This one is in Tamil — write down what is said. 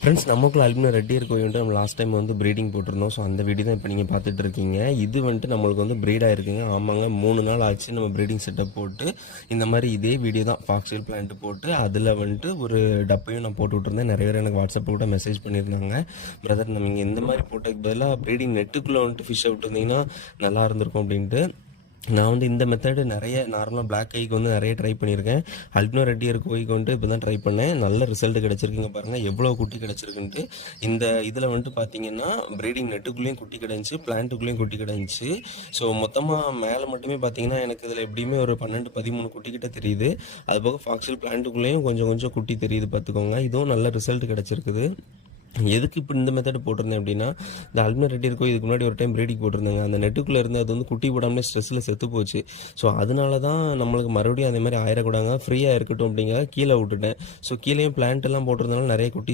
ஃப்ரெண்ட்ஸ், நமக்குள்ள அல்பினோ ரெட் இயர் கோழி வந்துட்டு நம்ம லாஸ்ட் டைம் வந்து ப்ரீடிங் போட்டிருந்தோம். ஸோ அந்த வீடியோ தான் இப்போ நீங்கள் பார்த்துட்டு இருக்கீங்க. இது வந்துட்டு நம்மளுக்கு வந்து ப்ரீடாக இருக்குங்க. ஆமாங்க, 3 நாள் ஆச்சு நம்ம ப்ரீடிங் செட்டப் போட்டு. இந்த மாதிரி இதே வீடியோ தான் ஃபாக்ஸ்டெயில் பிளான்ட் போட்டு அதில் வந்துட்டு ஒரு டப்பையும் நான் போட்டு விட்டுருந்தேன். நிறைய பேர் எனக்கு வாட்ஸ்அப்பில் கூட மெசேஜ் பண்ணியிருந்தாங்க, பிரதர் நம்ம இங்கே இந்த மாதிரி போட்டதுக்கு பதிலாக ப்ரீடிங் நெட்டுக்குள்ளே வந்துட்டு ஃபிஷ்ஷை விட்டுருந்தீங்கன்னா நல்லா இருந்திருக்கும் அப்படின்ட்டு. நான் வந்து இந்த மெத்தடு நிறைய நார்மலாக பிளாக் ஐக்கு வந்து நிறைய ட்ரை பண்ணியிருக்கேன். அல்பினோ ரெட் இயர் கோழிக்கு வந்துட்டு இப்போ தான் ட்ரை பண்ணேன். நல்ல ரிசல்ட் கிடச்சிருக்குங்க. பாருங்கள் எவ்வளோ குட்டி கிடச்சிருக்குன்ட்டு. இந்த இதில் வந்துட்டு பார்த்தீங்கன்னா ப்ரீடிங் நெட்டுக்குள்ளேயும் குட்டி கிடந்துச்சு, பிளான்ட்டுக்குள்ளேயும் குட்டி கிடந்துச்சு. ஸோ மொத்தமாக மேலே மட்டுமே பார்த்தீங்கன்னா எனக்கு இதில் எப்படியுமே ஒரு 12-13 குட்டி கிட்ட தெரியுது. அது போக ஃபாக்ஸ்டெயில் பிளான்ட்டுக்குள்ளேயும் கொஞ்சம் கொஞ்சம் குட்டி தெரியுது பார்த்துக்கோங்க. இதுவும் நல்ல ரிசல்ட் கிடச்சிருக்குது. எதுக்கு இப்போ இந்த மெத்தட் போட்டிருந்தேன் அப்படின்னா, இந்த அல்பினோ ரெட் இயர் கோழி இதுக்கு முன்னாடி ஒரு டைம் ப்ரீடிங் போட்டிருந்தாங்க. அந்த நெட்டுக்குள்ளே இருந்து அது வந்து குட்டி போடாமலே ஸ்ட்ரெஸ்ஸில் செத்து போச்சு. ஸோ அதனால தான் நம்மளுக்கு மறுபடியும் அதே மாதிரி ஆயிடக்கூடாங்க, ஃப்ரீயாக இருக்கட்டும் அப்படிங்க கீழே விட்டுட்டேன். ஸோ கீழேயும் பிளான்ட் எல்லாம் போட்டிருந்தாலும் நிறைய குட்டி